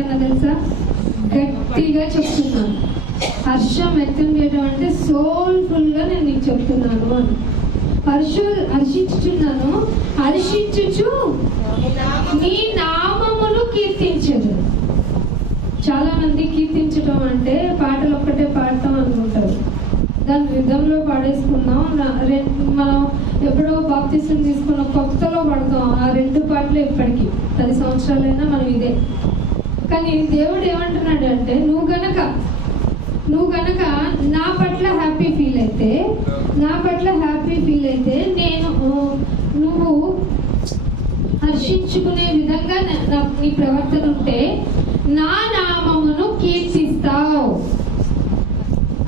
చెప్తున్నా తెలుసా? గట్టిగా చెప్తున్నాను. హర్షం వ్యక్తం చేయడం అంటే సోల్ఫుల్ గా నేను నీకు చెప్తున్నాను అని. హర్షించుచున్నాను, హర్షించుచు నీ నామమును కీర్తించదు. చాలా మంది కీర్తించడం అంటే పాటలు ఒక్కటే పాడతాం అనుకుంటారు. దాని రిధంలో పాడేసుకున్నాం. మనం ఎప్పుడో బాప్తిసం తీసుకున్న కొత్తలో పడతాం. ఆ 2 పాటలు ఇప్పటికీ 10 సంవత్సరాలైనా మనం ఇదే. కానీ దేవుడు ఏమంటున్నాడు అంటే, నువ్వు గనక నా పట్ల హ్యాపీ ఫీల్ అయితే నువ్వు హర్షించుకునే విధంగా నీ ప్రవర్తన ఉంటే నా నామమును కీర్తిస్తావు.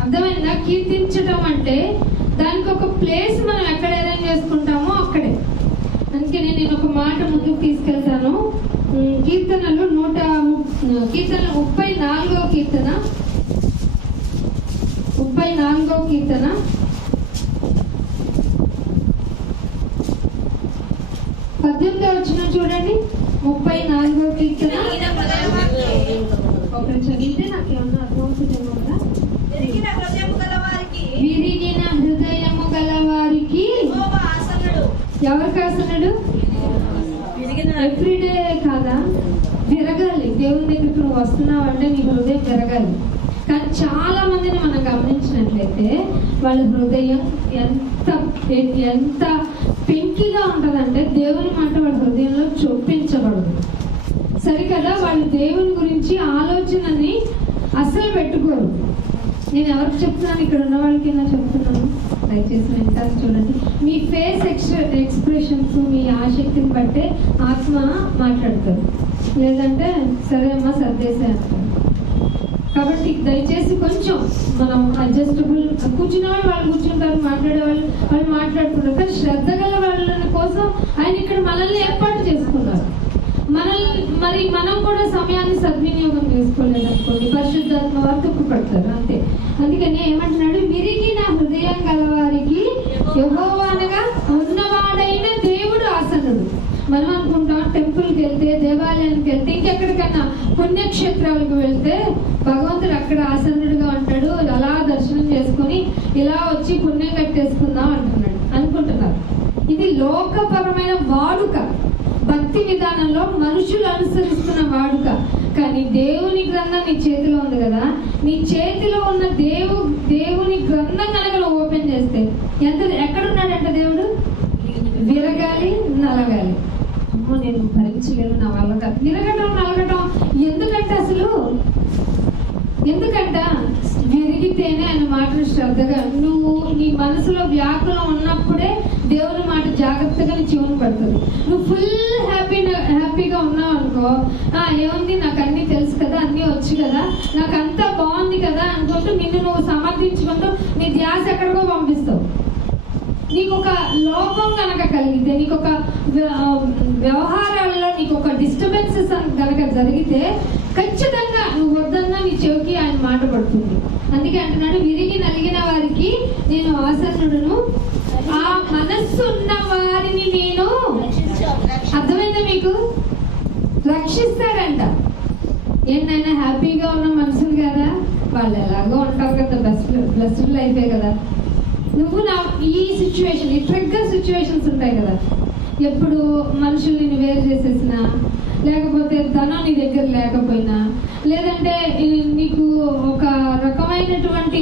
అర్థమైందా? కీర్తించడం అంటే దానికి ఒక ప్లేస్ మనం ఎక్కడ అరేంజ్ చేసుకుంటామో అక్కడే. అందుకే నేను ఒక మాట ముందుకు తీసుకెళ్తాను. కీర్తనలు 34వ కీర్తన 18వ వచనం చూడండి. 34వ కీర్తన ఒకటి చదివితే నాకు ఏమన్నా అర్థమవుతుందేమో కదా. విరిగిన హృదయము గలవారికి ఎవరికి ఆసనుడు? ఎవ్రీడే కాదా? విరగాలి. దేవుని దగ్గరికి నువ్వు వస్తున్నావు అంటే నీ హృదయం విరగాలి. కానీ చాలా మందిని మనం గమనించినట్లయితే వాళ్ళ హృదయం ఎంత పెంకిగా ఉంటుందంటే దేవుని మాట వాళ్ళ హృదయంలో చొప్పించబడదు. సరికదా? వాళ్ళు దేవుని గురించి ఆలోచనని అస్సలు పెట్టుకోరు. నేను ఎవరికి చెప్తున్నాను? ఇక్కడ ఉన్న వాళ్ళకి చెప్తున్నాను. దయచేసి వింటాను. చూడండి, మీ ఫేస్ ఎక్స్ప్రెషన్స్, మీ ఆసక్తిని బట్టే ఆత్మ మాట్లాడతారు. లేదంటే సరే అమ్మా సర్దేసే అంటారు. కాబట్టి దయచేసి కొంచెం మనం అడ్జస్టబుల్. కూర్చున్న వాళ్ళు కూర్చుంటారు, మాట్లాడే వాళ్ళు మాట్లాడుకుంటారు. కానీ శ్రద్ధ గల వాళ్ళ కోసం ఆయన ఇక్కడ మనల్ని ఏర్పాటు చేసుకున్నారు. మనం కూడా సమయాన్ని సద్వినియోగం చేసుకోలేదు అనుకోండి, పరిశుద్ధాత్మ వారు తుప్పుపడతారు అంతే. అందుకని ఏమంటున్నాడు? విరిగిన హృదయం గలవారికి యెహోవా అనగా ఉన్నవాడైన దేవుడు ఆసనుడు. మనం అనుకుంటాం టెంపుల్కి వెళ్తే, దేవాలయానికి వెళ్తే, ఇంకెక్కడికన్నా పుణ్యక్షేత్రాలకు వెళ్తే భగవంతుడు అక్కడ ఆసనుడుగా ఉంటాడు. అలా దర్శనం చేసుకుని ఇలా వచ్చి పుణ్యం కట్టేసుకుందాం అనుకుంటున్నారు. ఇది లోకపరమైన వాడుక, భక్తి విధానంలో మనుషులు అనుసరిస్తున్న వాడుక. కానీ దేవుని గ్రంథం నీ చేతిలో ఉంది కదా. నీ చేతిలో ఉన్న దేవుని గ్రంథం కనుక నువ్వు ఓపెన్ చేస్తే ఎక్కడున్నాడంట దేవుడు? విరగాలి, నలగాలి. అమ్మో నేను భరించలేను, నా వల్ల కాదు. విరగటం, నలగటం ఎందుకంటే ఎందుకంట విరిగితేనే ఆయన మాటలు శ్రద్ధగా, నువ్వు నీ మనసులో వ్యాకులం ఉన్నప్పుడే దేవుని మాట జాగ్రత్తగా నీ చెవును పడుతుంది. నువ్వు ఫుల్ హ్యాపీగా ఉన్నావు అనుకో, ఏముంది నాకు అన్ని తెలుసు కదా, అన్ని వచ్చు కదా, నాకు అంతా బాగుంది కదా అనుకుంటూ నిన్ను నువ్వు సమర్థించుకుంటూ నీ ధ్యాస ఎక్కడికో పంపిస్తావు. నీకు ఒక లోపం కనుక కలిగితే, నీకు ఒక వ్యవహారాల్లో నీకు ఒక డిస్టర్బెన్సెస్ కనుక జరిగితే ఖచ్చితంగా నువ్వు వద్దన్నా నీ చెవికి ఆయన మాట పడుతుంది. అందుకే అంటున్నాడు, విరిగి నలిగిన వారికి నేను ఆసన్నుడును, ఆ మనస్సు ఉన్న వారిని నేను. అర్థమైందా మీకు? రక్షిస్తాడంట. ఏంటైనా హ్యాపీగా ఉన్న మనుషులు కదా, వాళ్ళు ఎలాగో ఉంటారు కదా, బ్లెస్డ్ లైఫే కదా. నువ్వు ఈ సిచ్యువేషన్, ఈ ట్రిగ్గర్ సిచ్యువేషన్స్ ఉంటాయి కదా, ఎప్పుడు మనుషుల్ని వేరు చేసేసినా, లేకపోతే ధనం నీ దగ్గర లేకపోయినా, లేదంటే నీకు ఒక రకమైనటువంటి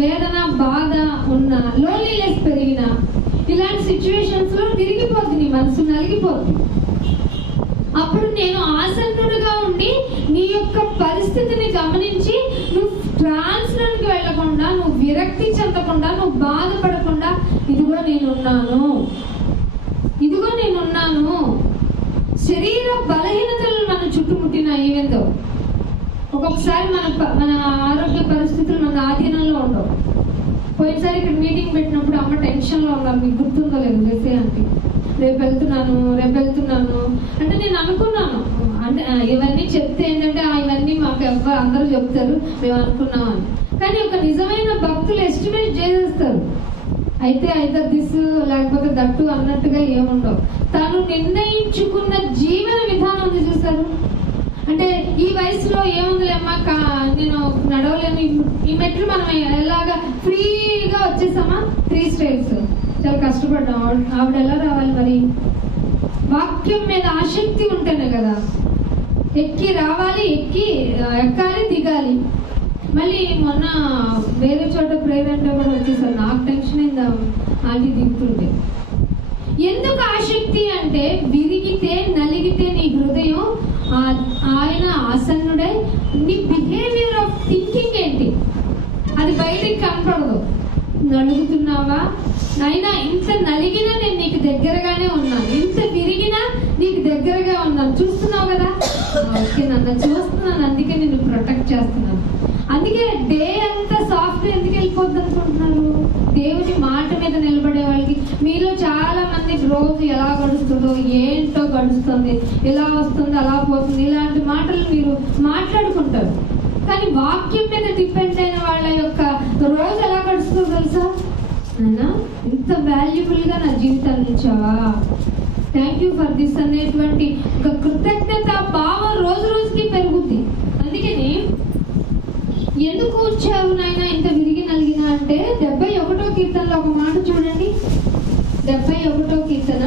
వేదన, బాధ ఉన్న, లోన్లీనెస్ పెరిగినా, ఇలాంటి సిచ్యువేషన్స్ లో తిరిగిపోద్ది, నీ మనసు నలిగిపోద్ది. అప్పుడు నేను ఆసన్నుడుగా ఉండి నీ యొక్క పరిస్థితిని గమనించి నువ్వు ట్రాన్స్ లోనికి వెళ్ళకుండా, నువ్వు విరక్తి చెందకుండా, నువ్వు బాధపడకుండా, ఇదిగో నేనున్నాను. శరీర బలహీనతలు మన చుట్టుముట్టిన ఏవేందో ఒక్కొక్కసారి మన ఆరోగ్య పరిస్థితులు మన ఆధీనంలో ఉండవు. పోయినసారి ఇక్కడ మీటింగ్ పెట్టినప్పుడు అమ్మ టెన్షన్లో ఉన్నారు, మీకు గుర్తుందో లేదు వేసే అంటే రేపు వెళ్తున్నాను అంటే నేను అనుకున్నాను, అంటే ఇవన్నీ చెప్తే ఏంటంటే ఇవన్నీ మాకు అందరూ చెప్తారు మేము అనుకున్నామని. కానీ ఒక నిజమైన భక్తులు ఎస్టిమేట్ చేసేస్తారు, అయితే దిస్ లేకపోతే దట్టు అన్నట్టుగా ఏముండవు. తను నిర్ణయించుకున్న జీవన విధానం ఉంది చూస్తారు, అంటే ఈ వయసులో ఏముందిలేమ్మా, నేను నడవలేను, ఈ మెట్లు మనం ఎలాగా ఫ్రీగా వచ్చేసామా? 3 స్టెప్స్ చాలా కష్టపడ్డాం. ఆవిడ ఎలా రావాలి మరి? వాక్యం మీద ఆసక్తి ఉంటేనే కదా. ఎక్కి రావాలి, ఎక్కాలి, దిగాలి. మళ్ళీ మొన్న వేరే చోట ప్రేయర్ అంటే కూడా వచ్చేసారు. నాకు టెన్షన్ అయింది ఆంటీ దిగుతుంటే. ఎందుకు ఆసక్తి అంటే, విరిగితే నలిగితే నీ హృదయం ఆయన ఆసన్నుడై నీ బిహేవియర్ ఆఫ్ థింకింగ్ ఏంటి అది బయటికి కనపడదు. నలుగుతున్నావా? అయినా ఇంత నలిగినా నేను నీకు దగ్గరగానే ఉన్నాను, ఇంత విరిగినా నీకు దగ్గరగా ఉన్నాను. చూస్తున్నావు కదా? ఓకే, నన్ను చూస్తున్నాను, అందుకే నిన్ను ప్రొటెక్ట్ చేస్తున్నాను. అందుకే డే అంతా సాఫ్ట్ ఎందుకు వెళ్ళిపోద్ది అనుకుంటున్నారు? దేవుని మాట మీద నిలబడే వాళ్ళకి. మీలో చాలా మంది రోజు ఎలా గడుస్తుందో ఏంటో గడుస్తుంది, ఇలా వస్తుంది అలా పోతుంది, ఇలాంటి మాటలు మీరు మాట్లాడుకుంటారు. కానీ వాక్యం మీద డిపెండ్ అయిన వాళ్ళ యొక్క రోజు ఎలా గడుస్తుందో తెలుసా? అయినా ఇంత వాల్యుబుల్ గా నా జీవితాన్ని ఇచ్చావా, థ్యాంక్ యూ ఫర్ దిస్ అనేటువంటి ఒక కృతజ్ఞత భావం రోజు రోజుకి పెరుగుద్ది. అందుకని ఎందుకు ఉంచావు నాయన ఇంత విరిగి నలిగిన అంటే, 71వ కీర్తనలో ఒక మాట చూడండి. 71వ కీర్తన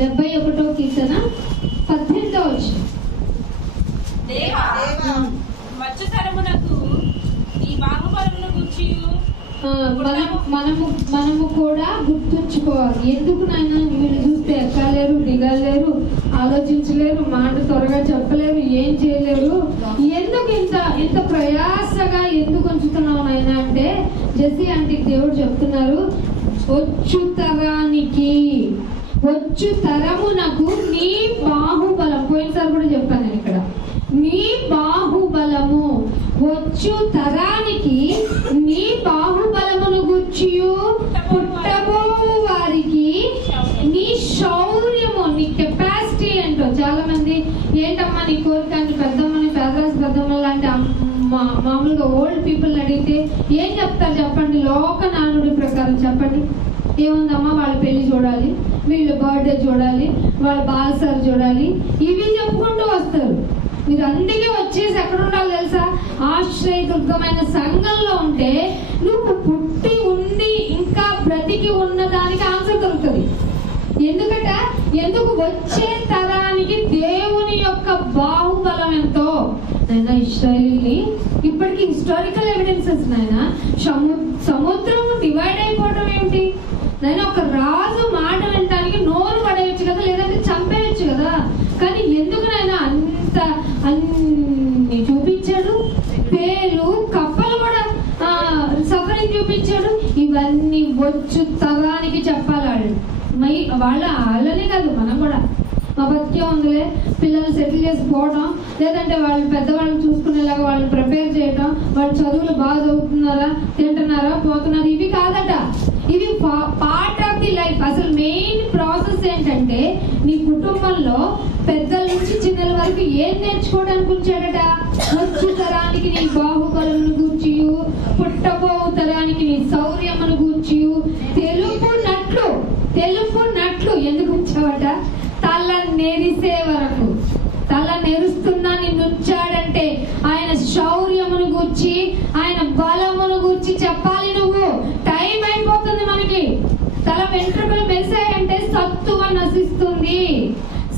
18వ వచనం. మనము కూడా గుర్తుంచుకోవాలి. ఎందుకు నాయన వీళ్ళు చూస్తే ఎక్కలేరు, దిగలేరు, ఆలోచించలేరు, మాట త్వరగా చెప్పలేరు, ఏం చేయలేరు, ఎందుకు ఇంత ప్రయాసగా ఎందుకు ఉంచుతున్నావు నాయన అంటే, జెస్సీ ఆంటీకి దేవుడు చెప్తున్నారు, వచ్చు తరమునకు నీ బాహుబలం. పోయినసారి కూడా చెప్పాను నేను ఇక్కడ, నీ బాహుబలము వచ్చు తరానికి నీ బాహుబలమును గుర్చియు పుట్టబో వారికి నీ శౌర్యము, నీ కెపాసిటీ ఏంటో. చాలా మంది ఏంటమ్మా నీ కోరిక అని పెద్దమ్మని, పేదరాజు పెద్దమ్మ లాంటి మామూలుగా ఓల్డ్ పీపుల్ అడిగితే ఏం చెప్తారు చెప్పండి? లోక నానుడి ప్రకారం చెప్పండి. ఏముందమ్మా, వాళ్ళ పెళ్లి చూడాలి, వీళ్ళు బర్త్డే చూడాలి, వాళ్ళ బాలసారి చూడాలి, ఇవి చెప్పుకుంటూ వస్తారు. మీరు అందుకే వచ్చేసి ఎక్కడ ఉండాలి తెలుసా? ఆశ్రయదుర్గమైన సంఘంలో ఉంటే నువ్వు పుట్టి ఉండి ఇంకా బ్రతికి ఉన్న దానికి ఆన్సర్ దొరుకుతుంది. ఎందుకు వచ్చే తరానికి దేవుని యొక్క బాహుబలం ఎంతో. నైనా ఇశ్రాయేలుని ఇప్పటికి హిస్టారికల్ ఎవిడెన్సెస్ నాయన, సముద్రం డివైడ్ అయిపోవడం ఏమిటి నైనా? ఒక రాజు మాట వినడానికి నోరు పడేయచ్చు కదా, లేదంటే చంపేయచ్చు కదా. కానీ ఎందుకు నాయన అన్ని చూపించాడు? పేలు కప్పలు కూడా సఫరింగ్ చూపించాడు. ఇవన్నీ వచ్చు తరానికి చెప్పాలి. వాళ్ళనే కాదు, మనం కూడా మా బతికే ఉందిలే, పిల్లలు సెటిల్ చేసి పోవడం, లేదంటే వాళ్ళు పెద్దవాళ్ళని చూసుకునేలాగా వాళ్ళని ప్రిపేర్ చేయడం, వాళ్ళు చదువులు బాగా చదువుతున్నారా, తింటున్నారా, పోతున్నారా, ఇవి కాదట. ఇవి పార్ట్ ఆఫ్ ది లైఫ్. అసలు మెయిన్ ప్రాసెస్ ఏంటంటే, నీ కుటుంబంలో పెద్దల నుంచి చిన్నల వరకు ఏం నేర్చుకోవడానికి ఉంచాడట? వచ్చు తరానికి నీ బాహుబలమును గూర్చియు పుట్టబో తరానికి నీ శౌర్యమును గూర్చియు తెలుపునట్లు ఎందుకు ఉంచావట? తల నెరిసే వరకు. తల నెరుస్తున్నా నిన్నుంచాడంటే ఆయన శౌర్యమును గూర్చి, ఆయన బలమును గూర్చి చెప్పాలి. నువ్వు టైం అయిపోతుంది మనకి. తల వెంట్రుకలు మెరిసాయంటే సత్తువ నశిస్తుంది.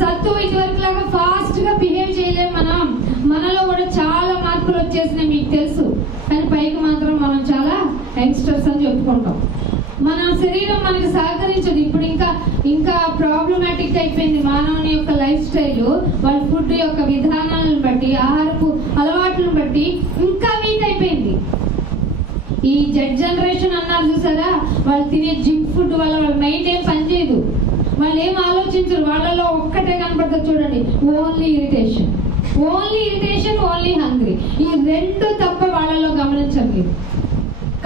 సత్తువ ఇదివరకు లాగా ఫాస్ట్ గా బిహేవ్ చేయలేం మనం. మనలో కూడా చాలా మార్పులు వచ్చేసినాయి, మీకు తెలుసు. కానీ పైకి మాత్రం మనం చాలా యంగ్స్టర్స్ అని చెప్పుకుంటాం. మన శరీరం మనకి సహకరించదు. ఇప్పుడు ఇంకా ప్రాబ్లమాటిక్ అయిపోయింది మానవుని యొక్క లైఫ్ స్టైల్. వాళ్ళ ఫుడ్ యొక్క విధానాలను బట్టి, ఆహారపు అలవాట్లను బట్టి ఇంకా వీక్ అయిపోయింది. ఈ జెడ్ జనరేషన్ అన్నారు చూసారా, వాళ్ళు తినే జింక్ ఫుడ్ వల్ల వాళ్ళ మైండ్ ఏం పనిచేయదు, వాళ్ళు ఏం ఆలోచించరు. వాళ్ళలో ఒక్కటే కనపడుతుంది చూడండి, ఓన్లీ ఇరిటేషన్, ఓన్లీ హంగ్రీ. ఈ రెండు తప్ప వాళ్ళలో గమనించలేదు.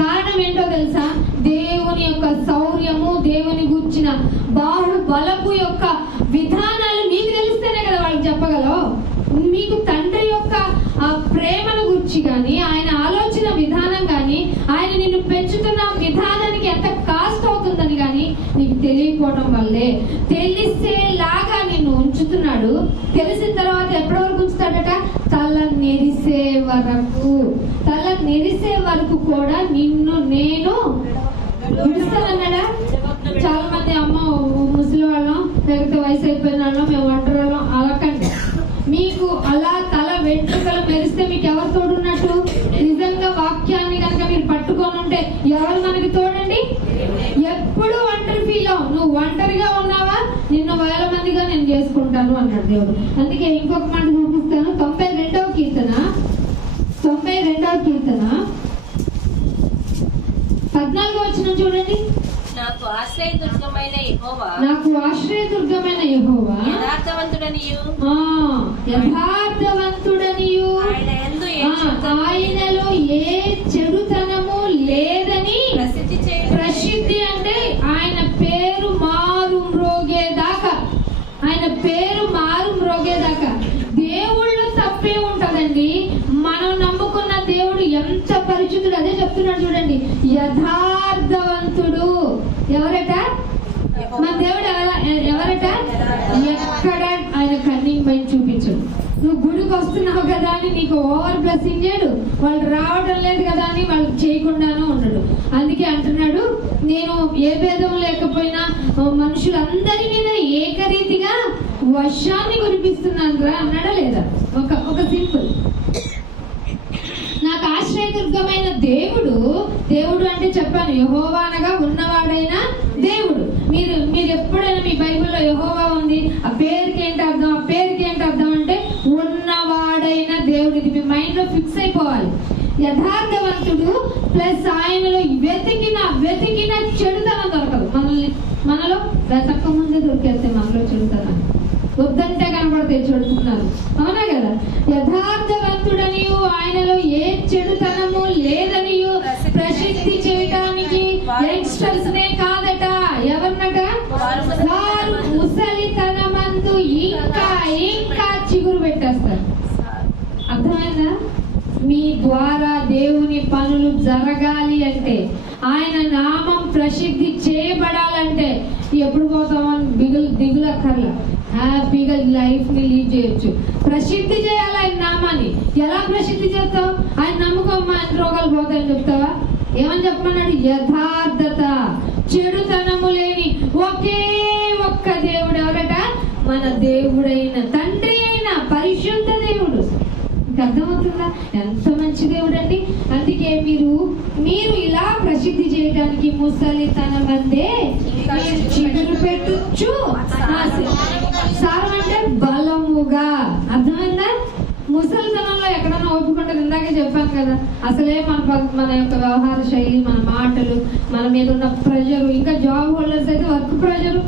కారణం ఏంటో తెలుసా? దేవుని యొక్క శౌర్యము, దేవుని గూర్చిన బాహుబలపు యొక్క విధానాలు నీకు తెలిస్తేనే కదా వాళ్ళకి చెప్పగలవు. మీకు తండ్రి యొక్క ఆ ప్రేమను గురించి కానీ, ఆయన ఆలోచన విధానం కానీ, ఆయన నిన్ను పెంచుతున్న విధానానికి ఎంత కాస్ట్ అవుతుందని కానీ నీకు తెలియకపోవడం వల్లే. తెలిసేలాగా నిన్ను ఉంచుతున్నాడు, నెరిసిన తర్వాత ఎప్పటి వరకు ఉంచుతాడట? తల నెరిసే వరకు. తల నెరిసే వరకు కూడా నిన్ను నేను విడుస్తానన్నాడా? చాలా మంది అమ్మ ముసలి వాళ్ళం, లేకపోతే వయసు అయిపోయిన వాళ్ళం, మేము ఒంటరి వాళ్ళం అలాకండి. మీకు అలా తల వెంట్రుకలు మెరిస్తే మీకు ఎవరు తోడున్నట్టు? నిజంగా వాక్యాన్ని కనుక మీరు పట్టుకొని ఉంటే ఎవరు మనకి తోడండి? ఎప్పుడు ఒంటరి ఫీల్ అవు. నువ్వు ఒంటరిగా ఉన్నావా? నిన్ను 1000 మందిగా నేను చేసుకుంటాను అన్నాడు దేవుడు. అందుకే ఇంకొక మాట చూపిస్తాను. 92వ కీర్తన 14వ వచనం చూడండి. నాకు ఆశ్రయదుర్గమైన యెహోవా యథార్థవంతుడనియు ఆయనలో ఏ చెడుతనము లేదని ప్రసిద్ధి. అంటే ఆయన పేరు మారు మ్రోగేదాకా, దేవుళ్ళు తప్పే ఉంటదండి. మనం నమ్ముకున్న దేవుడు ఎంత పరిశుద్ధుడు. అదే చెప్తున్నాడు చూడండి, యథార్థవంతుడు. ఎవరట? మన దేవుడు ఎవరట? ఎక్కడ ఆయన కన్నింగ్ మైండ్ చూపించడు. నువ్వు గుడికి వస్తున్నావు కదా అని నీకు ఓవర్ బ్లెస్సింగ్ చేయడు. వాళ్ళు రావడం లేదు కదా అని వాళ్ళకి చేయకుండానే ఉండడు. అందుకే అంటున్నాడు, నేను ఏ భేదం లేకపోయినా మనుషులందరి మీద ఏకరీతిగా వర్షాన్ని కురిపిస్తున్నాను రా అన్నాడా లేదా? ఒక సింపుల్. నాకు ఆశ్రయదుర్గమైన దేవుడు అంటే చెప్పాను, యెహోవా అనగా ఉన్నవాడైన దేవుడు. మీరు ఎప్పుడైనా మీ బైబిల్లో యెహోవా ఉంది, ఆ పేరుకి ఏంటి అర్థం అంటే ఉన్నవాడైన దేవుడు. ఇది మీ మైండ్ లో ఫిక్స్ అయిపోవాలి. యథార్థవంతుడు ప్లస్ ఆయనలో వెతికిన చెడుతనం దొరకదు. మనలో వెతక ముందే దొరికేస్తే మనలో చెడుతనం. వద్దంటే కనబడతాయి చెడుతున్నారు, అవునా కదా? యథార్థవంతుడనియు ఆయనలో ఏ చెడుతనము లేదనియు ప్రసిద్ధి చేయడానికి యంగ్స్టర్స్ నే కాదట. ఎవరినట? వారు ముసలితనమందు ఇంకా చిగురు పెట్టేస్తారు. అర్థమైందా? మీ ద్వారా దేవుని పనులు జరగాలి అంటే, ఆయన నామం ప్రసిద్ధి చేయబడాలంటే ఎప్పుడు పోతామని దిగులు అక్కర్లా. హ్యాపీగా లైఫ్ ని లీడ్ చేయొచ్చు. ప్రసిద్ధి చేయాలి ఆయన నామాన్ని. ఎలా ప్రసిద్ధి చేస్తావు? ఆయన నమ్ముకోమ్మా, ఎంత రోగాలు పోతాయని చెప్తావా? ఏమని చెప్పమన్నాడు? యథార్థత, చెడుతనము లేని ఒకే ఒక్క దేవుడు. ఎవరట? మన దేవుడైన తండ్రి అయిన పరిశుద్ధ దేవుడు. అర్థమవుతుందా? ఎంత మంచి దేవుడు అండి. అందుకే మీరు ఇలా ప్రసిద్ధి చేయడానికి ముసలితనమందే చిగురు పెట్టొచ్చు. సారం అంటే బలముగా. అర్థమైందా? ముసలితనంలో ఎక్కడన్నా ఓపుకుంటారు. ఇందాకే చెప్పాను కదా, అసలే మన యొక్క వ్యవహార శైలి, మన మాటలు, మన మీద ఉన్న ప్రెషర్, ఇంకా జాబ్ హోల్డర్స్ అయితే వర్క్ ప్రెషర్,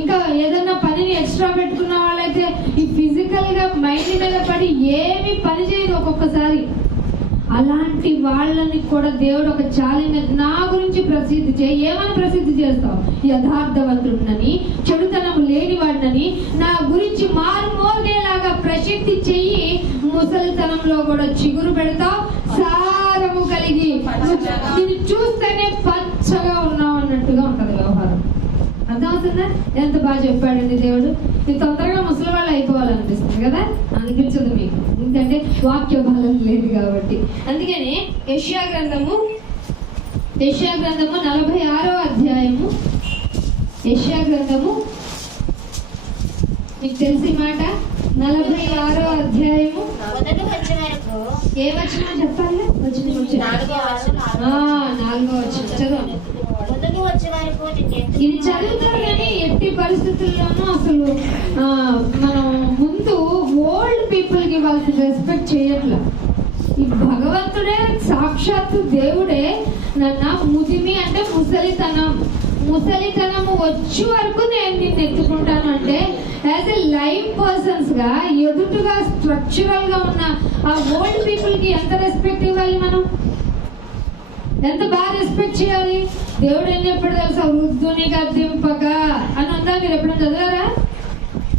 ఇంకా ఏదన్నా పనిని ఎక్స్ట్రా పెట్టుకున్న వాళ్ళైతే ఈ ఫిజికల్ గా మైండ్ మీద పడి ఏమి పని చేయదు ఒక్కొక్కసారి. అలాంటి వాళ్ళని కూడా దేవుడు ఒక ఛాలెంజ్, నా గురించి ప్రసిద్ధి చేయి. ఏమని ప్రసిద్ధి చేస్తావు? యథార్థవంతుడినని, చెడుతనం లేనివాడినని, నా గురించి మారుమోగేలాగా ప్రసిద్ధి చెయ్యి. ముసలితనంలో కూడా చిగురు పెడతావు, సారము కలిగి దీన్ని చూస్తేనే పచ్చగా ఉన్నావు అన్నట్టుగా ఉంటది వ్యవహారం. అర్థమవుతుందా? ఎంత బాగా చెప్పాడండి దేవుడు. ఇది తొందరగా ముసలి వాళ్ళు అయిపోవాలనిపిస్తుంది కదా? అనిపించదు మీకు, ఎందుకంటే వాక్య బలం లేదు కాబట్టి. అందుకని యెషయా గ్రంథము 46వ అధ్యాయము. యెషయా గ్రంథము మీకు తెలిసి మాట 46వ అధ్యాయము. ఏ వచనం చెప్పాలి? వచనం 4వ వచనం చదవండి. ఇది చదువుతారు కానీ ఎట్టి పరిస్థితుల్లోనూ అసలు మనం ముందు ఓల్డ్ పీపుల్ కి వాళ్ళకి రెస్పెక్ట్ చేయట్లా. ఈ భగవంతుడే సాక్షాత్తు దేవుడే నన్ను ముదిమి అంటే ముసలితనము వచ్చే వరకు నేను నిన్ను ఎత్తుకుంటాను అంటే, యాజ్ ఎ లైవ్ పర్సన్స్ గా ఎదుటుగా స్ట్రక్చరల్ గా ఉన్న ఆ ఓల్డ్ పీపుల్ కి ఎంత రెస్పెక్ట్ ఇవ్వాలి? మనం ఎంత బాగా రెస్పెక్ట్ చేయాలి? దేవుడు ఏం చెప్పాడు తెలుసా? వృద్ధుని గద్దింపక అని ఉందా? మీరు ఎప్పుడైనా చదివారా?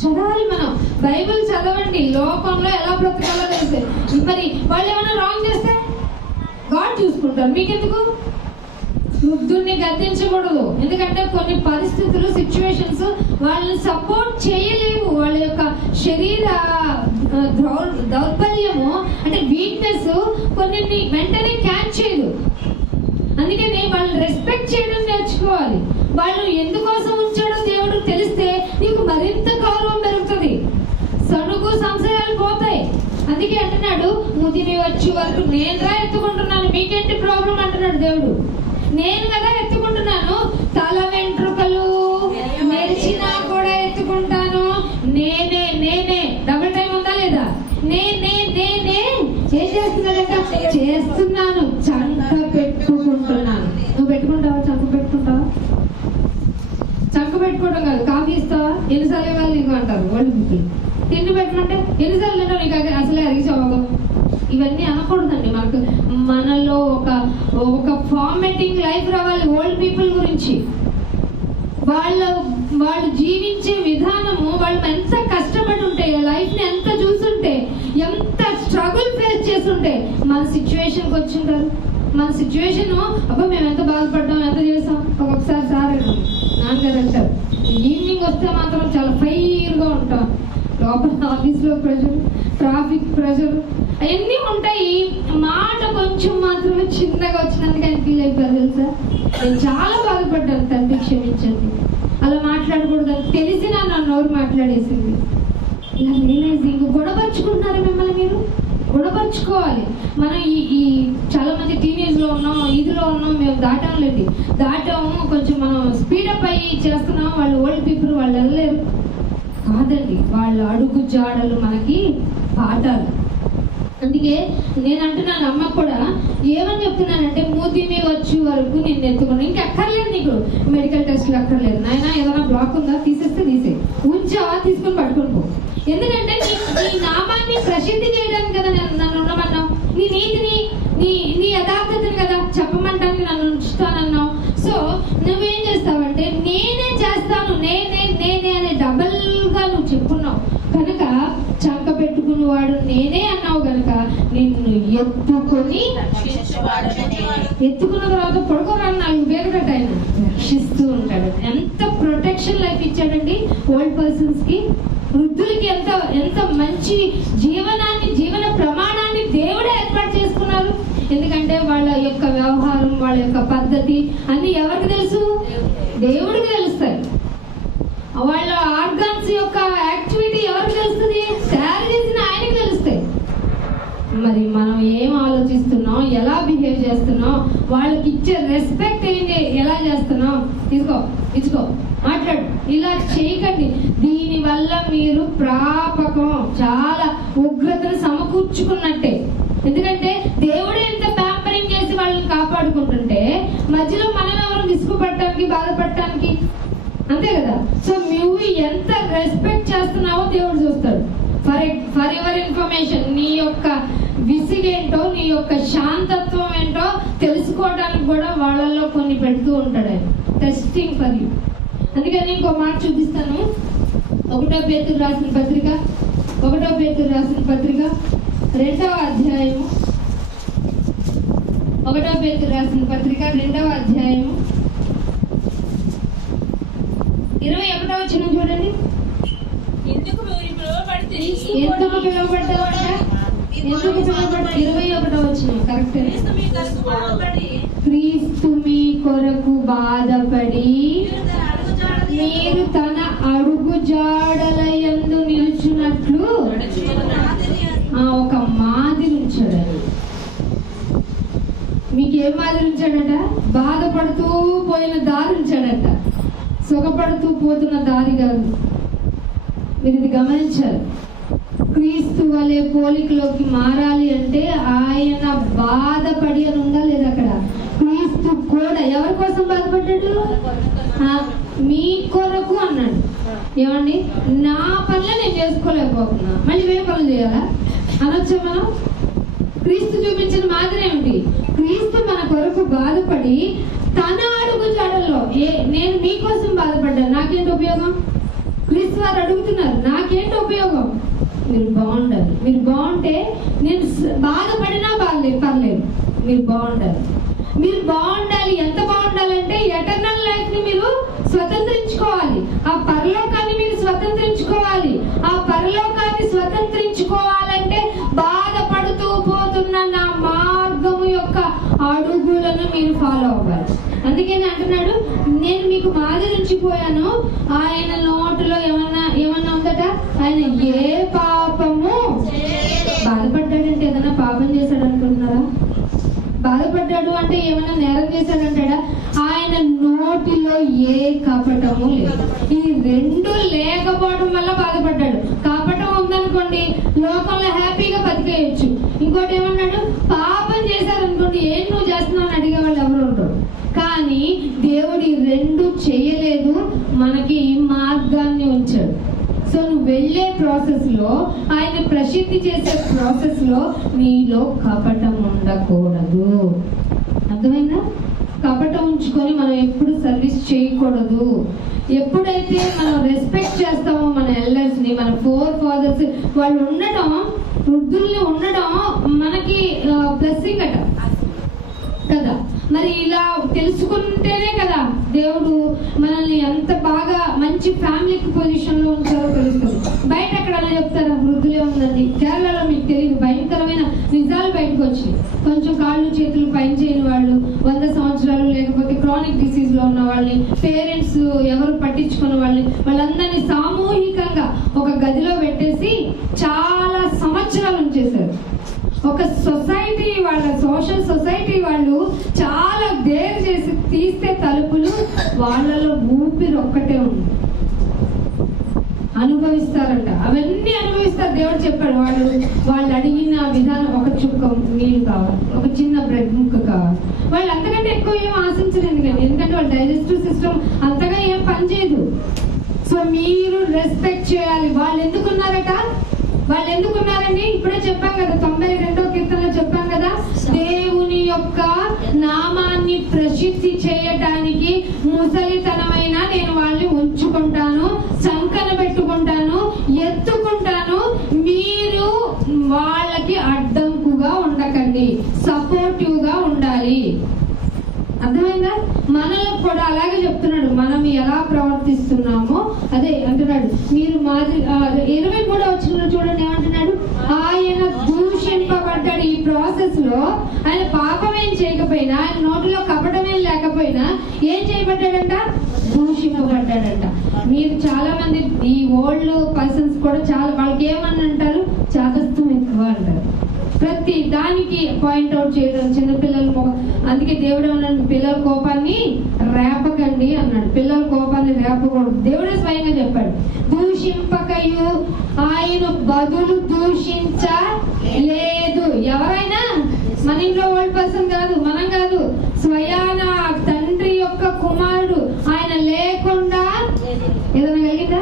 చదవాలి. మనం బైబిల్ చదవండి. లోకంలో ఎలా బ్రతకాలో తెలిసే. మరి వాళ్ళు ఏమైనా రాంగ్ చేస్తే గాడ్ చూసుకుంటారు. మీకెందుకు? వృద్ధుల్ని గద్దించకూడదు. ఎందుకంటే కొన్ని పరిస్థితులు, సిచ్యువేషన్స్ వాళ్ళని సపోర్ట్ చేయలేవు. వాళ్ళ యొక్క శరీర దౌర్బల్యము అంటే వీక్నెస్ కొన్ని వెంటనే క్యాచ్ చేయదు. అందుకని వాళ్ళని రెస్పెక్ట్ చేయడం నేర్చుకోవాలి. వాళ్ళు ఎందుకోసం ఉంచాడో దేవుడు తెలిస్తే నీకు మరింత గౌరవం పెరుగుతుంది, సణుగు సంశయాలు పోతాయి. అందుకే అంటున్నాడు, ముదిమి వచ్చే వరకు నేను ఎత్తుకుంటున్నాను, మీకేంటి ప్రాబ్లం అంటున్నాడు దేవుడు. నేను కదా ఎత్తుకుంటున్నాను, తల వెంట్రుకలు మెరిచినా కూడా ఎత్తుకుంటాను. నేనే నేనే డబుల్ టైం ఉందా లేదా? నేనే నేనే ఏం చేస్తున్నాను, చంక పెట్టుకుంటున్నాను. నువ్వు పెట్టుకుంటావా? చంక పెట్టుకుంటావా? చంక పెట్టుకోవడం కాదు, కాఫీ ఇస్తావా? ఎన్నిసార్లు ఇవ్వాలి నీకు అంటారు వాళ్ళు. తిండి పెట్టమంటే ఎన్నిసార్లు తింటావు, నీకు అసలే అరిగిపోవడం. ఇవన్నీ అనకూడదండి. మనలో ఒక ఫార్మేటింగ్ లైఫ్ రావాలి ఓల్డ్ పీపుల్ గురించి. వాళ్ళు జీవించే విధానము, వాళ్ళు ఎంత కష్టపడి ఉంటే, లైఫ్ ని ఎంత చూసుంటే, ఎంత స్ట్రగుల్ ఫేస్ చేస్తుంటే మన సిచ్యువేషన్కి వచ్చింటారు. మన సిచ్యువేషన్ అబ్బా మేము ఎంత బాధపడ్డాం, ఎంత చేసాం. ఒక్కొక్కసారి సార్ నాన్నగారు అంటారు, ఈవినింగ్ వస్తే మాత్రం చాలా ఫైర్గా ఉంటాం. లోపల ఆఫీస్లో ప్రెషర్, ట్రాఫిక్ ప్రెషర్ అవన్నీ ఉంటాయి. మాట కొంచెం మాత్రమే చిన్నగా వచ్చినందుకు ఆయన ఫీల్ అయిపోయారు తెలుసా. నేను చాలా బాధపడ్డాను, తండ్రి క్షమించండి, అలా మాట్లాడకూడదని తెలిసి నన్ను నోరు మాట్లాడేసింది. ఇలా రియలైజ్ ఇంక గొడవపరుచుకుంటున్నారు మిమ్మల్ని మీరు. గొడవపరుచుకోవాలి. మనం ఈ చాలా మంది టీనేజ్ లో ఉన్నాం, ఇదిలో ఉన్నాం, మేము దాటాము కొంచెం మనం స్పీడప్ అయ్యి చేస్తున్నాం. వాళ్ళు ఓల్డ్ పీపుల్ వాళ్ళు వెళ్ళలేరు కాదండి, వాళ్ళ అడుగు జాడలు మనకి పాఠాలు. అందుకే నేను అంటున్నాను, అమ్మ కూడా ఏమని చెప్తున్నానంటే, మూతిమి వచ్చే వరకు నేను ఎత్తుకున్నాను. ఇంకా అక్కర్లేదు, నీకు మెడికల్ టెస్ట్లు అక్కర్లేదు నాయన. ఏదైనా బ్లాక్ ఉందా తీసేస్తే తీసే, ఉంచావా తీసుకుని పట్టుకుని పో. ఎందుకంటే నీ నామాన్ని ప్రసిద్ధి చేయడానికి కదా నన్ను ఉండమన్నావు. నీ నీతిని, నీ యథార్థతని కదా చెప్పమంటానికి నన్ను ఉంచుతానన్నావు. సో నువ్వేం చేస్తావంటే, నేనే చేస్తాను, నేనే నేనే అనే డబల్ గా నువ్వు చెప్పున్నావు కనుక, చంక పెట్టుకుని వాడు నేనే అన్నావు కనుక నిన్ను ఎత్తుకున్న తర్వాత పడుకోరాని 4 వేలు ఆయన రక్షిస్తూ ఉంటాడు. ఎంత ప్రొటెక్షన్ లైఫ్ ఇచ్చాడండి ఓల్డ్ పర్సన్స్ కి. వృద్ధులకి ఎంత మంచి జీవన ప్రమాణాన్ని దేవుడే ఏర్పాటు చేసుకున్నారు. ఎందుకంటే వాళ్ళ యొక్క వ్యవహారం, వాళ్ళ యొక్క పద్ధతి అన్ని ఎవరికి తెలుసు? దేవుడికి తెలుస్తాయి. వాళ్ళ ఆర్గాన్స్ యొక్క యాక్టివిటీ ఎవరికి తెలుస్తుంది? తయారు చేసిన ఆయనకి తెలుస్తాయి. మరి మనం ఏం ఆలోచిస్తున్నాం, ఎలా బిహేవ్ చేస్తున్నాం, వాళ్ళకి ఇచ్చే రెస్పెక్ట్ ఏంటి, ఎలా చేస్తున్నాం, ఇచ్చుకో మాట్లాడు, ఇలా చేయకండి. దీని వల్ల మీరు ప్రాపకం చాలా ఉగ్రతను సమకూర్చుకున్నట్టే. ఎందుకంటే దేవుడే ఎంత ప్యాంపరింగ్ చేసి వాళ్ళని కాపాడుకుంటుంటే మధ్యలో మనం ఎవరు విసుగుపడటానికి, బాధపడటానికి, అంతే కదా. సో నువ్వు ఎంత రెస్పెక్ట్ చేస్తున్నావో దేవుడు చూస్తాడు. ఫర్ యువర్ ఇన్ఫర్మేషన్, నీ యొక్క విసిగేంటో, నీ యొక్క శాంతత్వం ఏంటో తెలుసుకోవడానికి కూడా వాళ్ళల్లో కొన్ని పెడుతూ ఉంటాడు ఆయన, టెస్టింగ్ ఫర్ యూ. అందుకని ఇంకో మాట చూపిస్తాను. 1 పేతురు రాసిన పత్రిక 2వ అధ్యాయము 1 పేతురు రాసిన పత్రిక 2వ అధ్యాయము 21వ వచనం చూడండి. ఎందుకు పిలువబడతావు? ఎందుకు పిలువబడ్డావు? 21వ వచనం కరెక్ట్. క్రీస్తు మీ కొరకు బాధపడి మీరు తన అడుగు జాడల యందు నిలుచున్నట్లు ఒక మాదిరి ఉంచాడు. మీకేం మాదిరి ఉంచాడట? బాధపడుతూ పోయిన దారి ఉంచాడట, సుఖపడుతూ పోతున్న దారి కాదు. మీరు ఇది గమనించాలి. క్రీస్తు వలె పోలికలోకి మారాలి అంటే ఆయన బాధపడి అని ఉందా లేదా? అక్కడ క్రీస్తు కూడా ఎవరి కోసం బాధపడ్డాడు? మీ కొరకు అన్నాడు. ఏమండి, నా పనులు నేను చేసుకోలేకపోతున్నా, మళ్ళీ వేరే పనులు చేయాలా అనొచ్చా మనం? క్రీస్తు చూపించిన మాదిరి ఏమిటి? క్రీస్తు మన కొరకు బాధపడి తన అడుగు జాడల్లో, నేను మీకోసం బాధపడ్డాను, నాకేంటి ఉపయోగం? క్రీస్తు వారు అడుగుతున్నారు, నాకేంటి ఉపయోగం? మీరు బాగుండాలి. మీరు బాగుంటే నేను బాధపడినా పర్లేదు, మీరు బాగుండాలి. మీరు బాగుండాలి. ఎంత బాగుండాలంటే ఎటర్నల్ లైఫ్ ని మీరు స్వతంత్రించుకోవాలి. ఆ పరలోకాన్ని మీరు స్వతంత్రించుకోవాలి. ఆ పరలోకాన్ని స్వతంత్రించుకోవాలంటే బాధపడుతూ పోతున్న నా మార్గము యొక్క అడుగులను మీరు ఫాలో అవ్వాలి. అందుకని అంటున్నాడు, నేను మీకు మాదిరించిపోయాను. ఆయన నోటిలో ఏమన్నా ఉందట, ఆయన ఏ పాపము బాధపడ్డాడంటే ఏదైనా పాపం చేశాడు అనుకుంటున్నారా? బాధపడ్డాడు అంటే ఏమైనా నేరం చేశాడంటాడా? ఆయన నోటిలో ఏ కపటము లేదు. ఈ రెండు లేకపోవడం వల్ల బాధపడ్డాడు. కపటం ఉందనుకోండి, లోకంలో హ్యాపీగా బతికేయచ్చు. ఇంకోటి ఏమన్నాడు, పాపం చేశారనుకోండి, ఏం నువ్వు చేస్తున్నావు అని అడిగే వాళ్ళు ఎవరు ఉండరు. కానీ దేవుడు ఈ రెండు చేయలేదు, మనకి మార్గాన్ని ఉంచాడు. సో నువ్వు వెళ్ళే ప్రాసెస్ లో, ఆయన ప్రసిద్ధి చేసే ప్రాసెస్ లో నీలో కపటం ఉండకూడదు. అర్థమైందా? కపటం ఉంచుకొని మనం ఎప్పుడు సర్వీస్ చేయకూడదు. ఎప్పుడైతే మనం రెస్పెక్ట్ చేస్తామో మన ఎల్డర్స్ ని, మన ఫాదర్స్ వాళ్ళు ఉండడం, వృద్ధుల్ని ఉండడం మనకి బ్లెస్సింగ్ అట కదా. మరి ఇలా తెలుసుకుంటేనే కదా దేవుడు మనల్ని ఎంత బాగా మంచి ఫ్యామిలీకి పొజిషన్ లో ఉంచారో తెలుస్తుంది. బయట అక్కడ అలా చెప్తారా, వృద్ధులే ఉందండి. కేరళలో మీకు తెలియదు, భయంకరమైన నిజాలు బయటకు వచ్చాయి. కొంచెం కాళ్ళు చేతులు పని చేయని వాళ్ళు, 100 సంవత్సరాలు లేకపోతే క్రానిక్ డిసీజ్ లో ఉన్న వాళ్ళని, పేరెంట్స్ ఎవరు పట్టించుకున్న వాళ్ళందరినీ సామూహికంగా ఒక గదిలో పెట్టేసి చాలా సంవత్సరాలు ఉంచేశారు. ఒక సొసైటీ వాళ్ళ, సోషల్ సొసైటీ వాళ్ళు చాలా డేర్ చేసి తీస్తే తలుపులు, వాళ్ళలో ఊపిరి ఒక్కటే ఉంది. అనుభవిస్తారంట, అవన్నీ అనుభవిస్తారు. దేవుడు చెప్పాడు, వాళ్ళు అడిగిన విధానం, ఒక చుక్క నీళ్ళు కావాలి, ఒక చిన్న బ్రెడ్ ముక్క కావాలి. వాళ్ళు అంతకంటే ఎక్కువ ఏం ఆశించరు. ఎందుకంటే వాళ్ళ డైజెస్టివ్ సిస్టమ్ అంతగా ఏం పనిచేయదు. సో మీరు రెస్పెక్ట్ చేయాలి. వాళ్ళు ఎందుకున్నారండి? ఇప్పుడే చెప్పాం కదా, 92వ కీర్తనలో చెప్పాం కదా, దేవుని యొక్క నామాన్ని ప్రసిద్ధి చేయటానికి ముసలితనమైన నేను వాళ్ళని ఉంచుకుంటాను, సంకన పెట్టుకుంటాను, ఎత్తుకుంటాను. మీరు వాళ్ళకి అడ్డంకుగా ఉండకండి, సపోర్టివ్ గా ఉండాలి. అర్థమైందా? మనలో కూడా అలాగే చెప్తున్నాడు, మనం ఎలా ప్రవర్తిస్తున్నామో అదే అంటున్నాడు. మీరు 23వ వచనంలో చూడండి ఏమంటున్నాడు, ఆయన దూషింపబడ్డాడు. ఈ ప్రాసెస్ లో ఆయన పాపం ఏం చేయకపోయినా, ఆయన నోటిలో కపటమేం లేకపోయినా ఏం చేయబడ్డాడంట, దూషింపబడ్డాడంట. మీరు చాలా మంది ఈ ఓల్డ్ పర్సన్స్ కూడా చాలా, వాళ్ళకి ఏమని అంటారు, చాదస్తం ఎక్కువ అంటారు. ప్రతి దానికి పాయింట్అవుట్ చేయడం, చిన్నపిల్లలు. అందుకే దేవుడు అన్నాడు, పిల్లల కోపాన్ని రేపకండి అన్నాడు. పిల్లల కోపాన్ని రేపకూడదు. దేవుడే స్వయంగా చెప్పాడు, దూషింపకయు ఆయన బదులు దూషించలేదు. ఎవరైనా, మన ఇంట్లో ఓల్డ్ పర్సన్ కాదు, మనం కాదు, స్వయాన తండ్రి యొక్క కుమారుడు. ఆయన లేకుండా ఏదైనా కలిగిందా?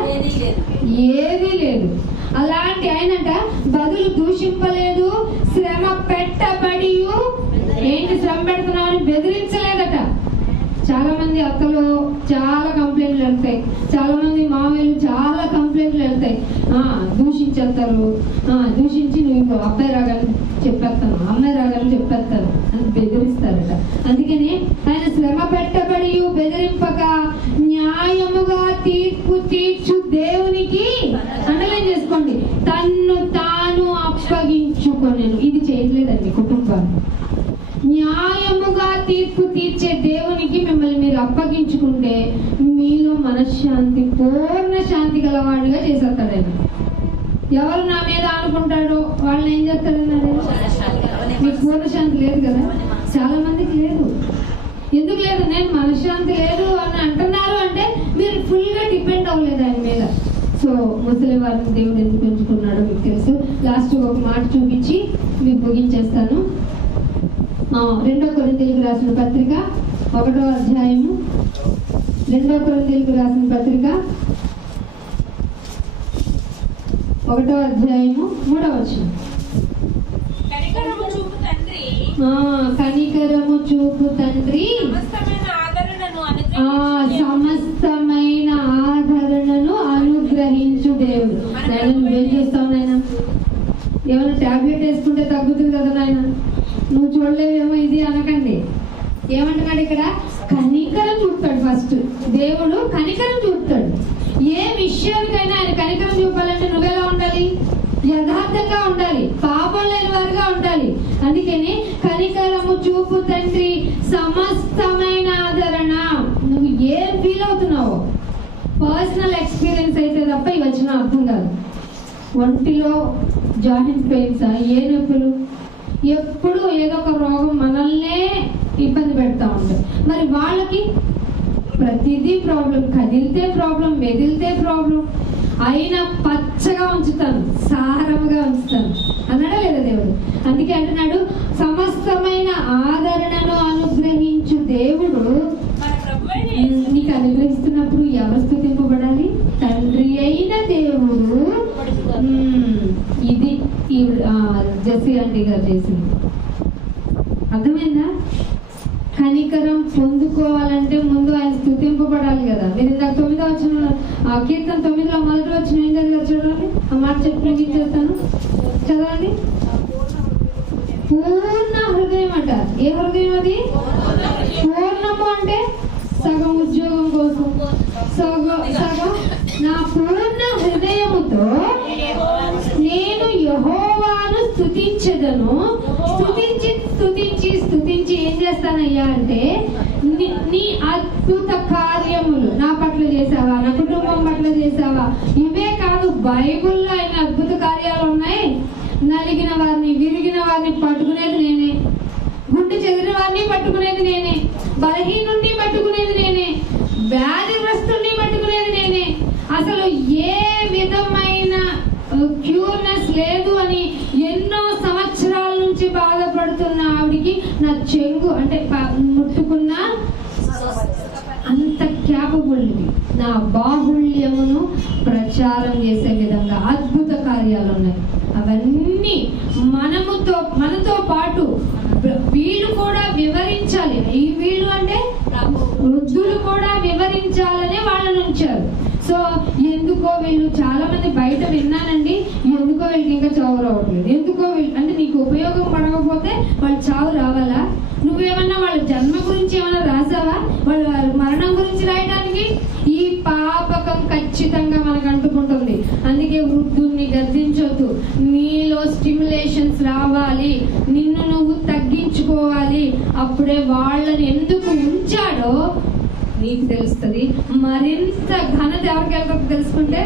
ఏదీ లేదు. అలాంటి ఆయనట బదులు దూషింపలేదు, శ్రమ పెట్టబడి, ఏంటి శ్రమ పెడుతున్నామని బెదిరించలేదట. చాలా మంది అత్తలు చాలా కంప్లైంట్లు వెళ్తాయి, చాలా మంది మామయ్యలు చాలా కంప్లైంట్లు వెళ్తాయి. దూషించేస్తారు, దూషించి నువ్వు అబ్బాయి రాగానే చెప్పేస్తాను, అమ్మాయి రాగానే చెప్పేస్తాను అని బెదిరిస్తారట. అందుకని ఆయన శ్రమ పెట్టబడి బెదిరింపక న్యాయముగా తీర్పు తీర్చు దేవునికి, అండర్లైన్ చేసుకోండి, తన్ను తాను అప్పగించుకొనెను. ఇది చేయట్లేదండి కుటుంబాన్ని. న్యాయముగా తీర్పు తీర్చే దేవునికి మిమ్మల్ని మీరు అప్పగించుకుంటే మీలో మనశ్శాంతి, పూర్ణ శాంతి గలవాడిగా చేసేస్తాడు. ఎవరు నా మీద అనుకుంటాడో వాళ్ళని ఏం చేస్తాడన్నాడు? మీకు పూర్ణ శాంతి లేదు కదా, చాలా మందికి లేదు. ఎందుకు లేదు? నేను మనశ్శాంతి లేదు అని అంటున్నారు అంటే మీరు ఫుల్ గా డిపెండ్ అవ్వలేదు ఆయన మీద. సో ముసలి వారిని దేవుడు ఎందుకు ఎంచుకున్నాడో మీకు తెలుసు. లాస్ట్ ఒక మాట చూపించి మీకు ముగించేస్తాను. 2 కొరింథీయులకు రాసిన పత్రిక 1వ అధ్యాయము, 2 కొరింథీయులకు రాసిన పత్రిక 1వ అధ్యాయము 3వ వచనం. కనికరము చూపు తండ్రి సమస్తమైన ఆదరణను అనుగ్రహించు దేవుడు. నాయన నువ్వేం చేస్తావు నాయన? ఏమైనా టాబ్లెట్ వేసుకుంటే తగ్గుతుంది కదా నాయన, నువ్వు చూడలేవేమో ఇది అనకండి. ఏమంటున్నాడు ఇక్కడ? కనికరం చూపుతాడు. ఫస్ట్ దేవుడు కనికరం చూపుతాడు. ఏ విషయానికైనా ఆయన కనికరం చూపాలంటే నువ్వెలా ఉండాలి? యథార్థంగా ఉండాలి, పాపం లేని వారుగా ఉండాలి. అందుకని కనికరము చూపు తండ్రి, సమస్తమైన ఆదరణ. నువ్వు ఏం ఫీల్ అవుతున్నావో పర్సనల్ ఎక్స్పీరియన్స్ అయితే తప్ప ఇవి వచ్చిన అర్థం కాదు. ఒంటిలో జాయింట్ పెయిన్స్, ఏ నొప్పులు, ఎప్పుడు ఏదో ఒక రోగం మనల్నే ఇబ్బంది పెడతా ఉంటుంది. మరి వాళ్ళకి ప్రతిదీ ప్రాబ్లం, కదిలితే ప్రాబ్లం, మెదిలితే ప్రాబ్లం. అయినా పచ్చగా ఉంచుతాను, సారముగా ఉంచుతాను అన్నాడా లేదా దేవుడు? అందుకే అంటున్నాడు, సమస్తమైన ఆదరణను అనుగ్రహించు దేవుడు నీకు అనుగ్రహిస్తున్నప్పుడు ఎవరు స్తుతింపబడాలి? తండ్రి అయిన దేవుడు. ఇది జెస్సీ ఆంటీ గారు చేసింది. అర్థమైందా? కనికరం పొందుకోవాలంటే ముందు ఆయన స్తుతింపబడాలి కదా. మీరు ఇందాక 9వ వచనం, కీర్తన 9లో మొదటి వచనం ఏం చదివారు చూడండి. ఆ మాట చెప్పి ఇచ్చేస్తాను, చదవండి. పూర్ణ హృదయం అంట. ఏ హృదయం అది? పూర్ణము అంటే సగం ఉద్యోగం కోసం, సగం నా పూర్ణ హృదయముతో నేను యెహోవాను స్తుతించెదను. స్తుతించి స్తుతించి స్తుతించి ఏం చేస్తానయ్యా అంటే, నీ అద్భుత కార్యములు నా పట్ల చేసావా, నా కుటుంబం పట్ల చేసావా. ఇవే కాదు, బైబుల్లో ఆయన అద్భుత కార్యాలు ఉన్నాయి. నలిగిన వారిని, విరిగిన వారిని పట్టుకునేది నేనే, గుండె చెదిరిన వారిని పట్టుకునేది నేనే, బలహీనుడిని పట్టుకునేది నేనే, వ్యాధిగ్రస్తుడిని పట్టుకునేది నేనే. అసలు ఏ విధమైన క్యూర్నెస్ లేదు అని ఎన్నో సంవత్సరాల నుంచి బాధపడుతున్న ఆవిడికి నా చెంగు అంటే ముట్టుకున్న అంత క్యాపబుల్, నా బాహుళ్యమును ప్రచారం చేసే విధంగా అద్భుత కార్యాలు ఉన్నాయి. అవన్నీ మనతో పాటు వీళ్ళు కూడా వివరించాలి. ఈ వీళ్ళు అంటే వృద్ధులు కూడా వివరించాలనే వాళ్ళని ఉంచారు. సో ఎందుకో వీళ్ళు చాలా మంది బయట విన్నానండి, ఎందుకో వీళ్ళకి ఇంకా చావు రావట్లేదు. ఎందుకో వీళ్ళు అంటే నీకు ఉపయోగం పడకపోతే వాళ్ళు చావు రావాలా? నువ్వేమన్నా వాళ్ళ జన్మ గురించి ఏమన్నా రాసావా? వాళ్ళ మరణం గురించి రాయడానికి? ఈ పాపకం ఖచ్చితంగా మనకు అంటుకుంటుంది. అందుకే వృద్ధుల్ని గద్దించొద్దు. నీలో స్టిమ్యులేషన్స్ రావాలి, నిన్ను నువ్వు తగ్గించుకోవాలి. అప్పుడే వాళ్ళని ఎందుకు ఉంచాడో నీకు తెలుస్తుంది. మరింత ఘనత ఎవరికి వెళ్తారో తెలుసుకుంటే,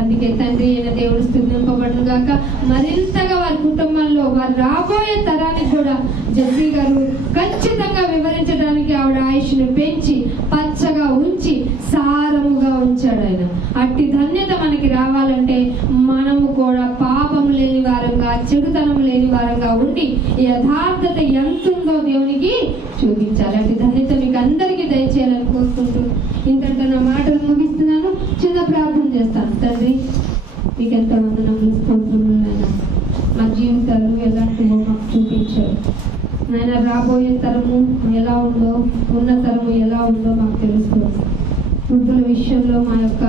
అందుకే తండ్రి అయిన దేవుడు స్తుతింపబడును గాక. మరింతగా వారి కుటుంబంలో వారు రాబోయే తరానికి కూడా జెస్సీ గారు ఖచ్చితంగా వివరించడానికి ఆవిడ ఆయుష్ను పెంచి పచ్చగా ఉంచి సారముగా ఉంచాడు ఆయన. అట్టి ధన్యత మనకి రావాలంటే మనము కూడా పాపం లేని వారంగా, చెడుతనం లేని వారంగా ఉండి యథార్థత ఎంతుందో దేవునికి చూపించాలి. అట్టి ధన్యత మీకు అందరికీ దయచేయాలని కోరుకుంటూ ఇంతటితో నా మాటలు ముగిస్తున్నాను. చిన్న ప్రార్థన చేస్తాను. తండ్రి, మీకు ఎంత వందనములు, స్తోత్రములు నాయన. మా జీవితాలు ఎలాంటివో మాకు చూపించారు నాయన. రాబోయే తరము ఎలా ఉందో, ఉన్న తరము ఎలా ఉందో మాకు తెలుస్తుంది. వృద్ధుల విషయంలో మా యొక్క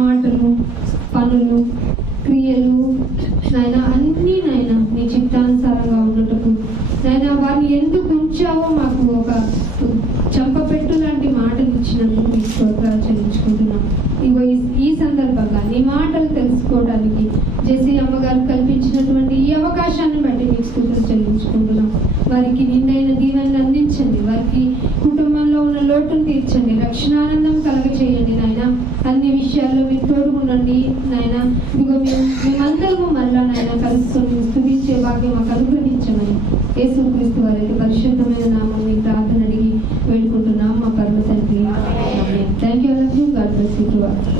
మాటలు, పనులు, క్రియలు నాయన అన్నీ నాయన నీ చిత్తానుసారంగా ఉన్నట్టుకు నాయన వారిని ఎందుకు ఉంచావో మాకు ఒక చంపపెట్టు లాంటి మాటలు ఇచ్చినందుకు మీకు స్తోత్రాలు చెల్లించుకుంటున్నాం. ఇగో ఈ సందర్భంగా నీ మాటలు తెలుసుకోవడానికి జెస్సీ అమ్మగారు కల్పించినటువంటి ఈ అవకాశాన్ని బట్టి మీకు స్తోత్రాలు చెల్లించుకుంటున్నాం. వారికి నిండైన దీవెనలు అందించండి, వారికి కుటుంబంలో ఉన్న లోటును తీర్చండి, రక్షణానందం కలగ చేయండి నాయన. అన్ని విషయాల్లో మీరు తోడుకుండండి నాయన. ఇదిగో మేమందరము మరలా నాయన కలుసుకొని స్తుతించే భాగ్యం మాకు అనుగ్రహించమని యేసుక్రీస్తు